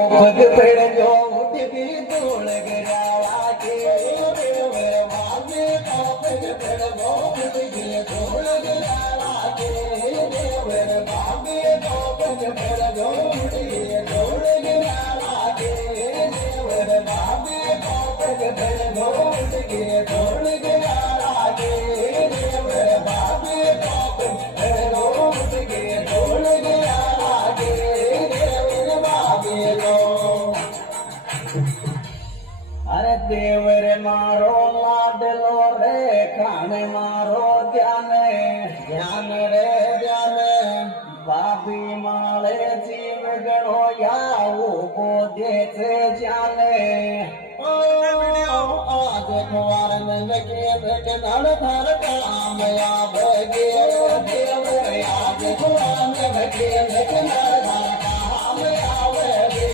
पग पेड़ जो उठ की तोड़ गिरा के मेरे बाबे का पग पेड़ जो उठ की तोड़ गिरा के मेरे बाबे का पग पेड़ जो उठ की तोड़ गिरा के मेरे बाबे का पग पेड़ जो उठ की तोड़ गिरा के मेरे बाबे का पग पेड़ जो उठ की तोड़ गिरा के मेरे बाबे को अरे देवर मारो लाडलो रे खाने मारो ध्यान रे ध्यान बाबी माले जीव गणो या वो देखे जाने आज कुमार नंद के नड़ धर काम या